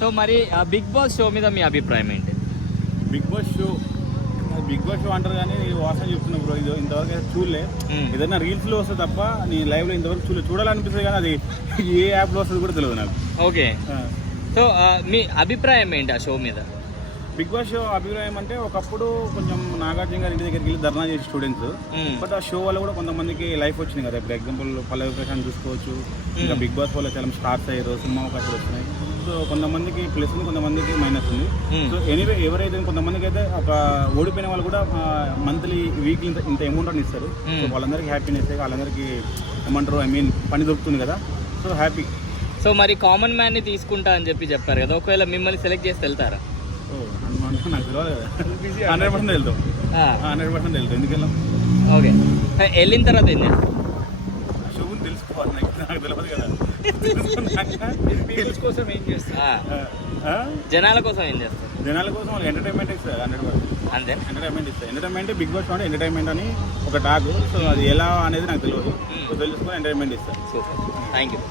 So మరి big boss show మీద మీ అభిప్రాయం ఏంటి? బిగ్ బాస్ షో అంటారు కానీ వాసన చెప్తున్నా బ్రో, ఇది ఇంతవరకు అయితే చూడలే. ఏదైనా రీల్స్ లో వస్తుంది తప్ప నీ లైవ్ లో ఇంతవరకు చూడాలనిపిస్తుంది కానీ అది ఏ యాప్ లో వస్తుంది కూడా తెలియదు నాకు. ఓకే, సో మీ అభిప్రాయం ఏంటి ఆ షో మీద? బిగ్ బాస్ షో అభిప్రాయం అంటే ఒకప్పుడు కొంచెం నాగార్జున గారి ఇంటి దగ్గరికి వెళ్ళి ధర్నా చేసి స్టూడెంట్స్, బట్ ఆ షో వల్ల కూడా కొంతమందికి లైఫ్ వచ్చింది కదా. ఇప్పుడు ఎగ్జాంపుల్ పల్లవి ప్రశాంత్ చూసుకోవచ్చు, ఇంకా బిగ్ బాస్ వల్ల చాలా స్టార్స్ అయ్యారు, సినిమా అవకాశాలు వస్తున్నాయి. సో కొంతమందికి ప్లస్ ఉంది, కొంతమందికి మైనస్ ఉంది. సో ఎనీవే ఎవరైతే కొంతమందికి అయితే ఒక ఓడిపోయిన వాళ్ళు కూడా మంత్లీ వీక్లీ ఇంత అమౌంట్ అని ఇస్తారు. సో వాళ్ళందరికీ హ్యాపీనెస్, వాళ్ళందరికీ ఏమంటారు పని దొరుకుతుంది కదా, సో హ్యాపీ. సో మరి కామన్ మ్యాన్ ని తీసుకుంటా అని చెప్పారు కదా, ఒకవేళ మిమ్మల్ని సెలెక్ట్ చేసి వెళ్తారా? నాకు తెలియదు కదా, 100% వెళ్తాం, 100% వెళ్తాం. ఎందుకు వెళ్ళాం? ఓకే, వెళ్ళిన తర్వాత ఏం చేస్తారు? షో తెలుసుకోవాలి, నాకు తెలియదు కదా. కోసం ఏం చేస్తారు? జనాల కోసం ఏం చేస్తారు? జనాల కోసం వాళ్ళకి ఎంటర్టైన్మెంట్ ఇస్తారు, 100%. అంతే, ఎంటర్టైన్మెంట్ ఇస్తారు. ఎంటర్టైన్మెంట్ బిగ్ బాస్ అంటే ఎంటర్టైన్మెంట్ అని ఒక టాక్. సో అది ఎలా అనేది నాకు తెలియదు, సో తెలుసుకొని ఎంటర్టైన్మెంట్ ఇస్తారు. Super, thank you.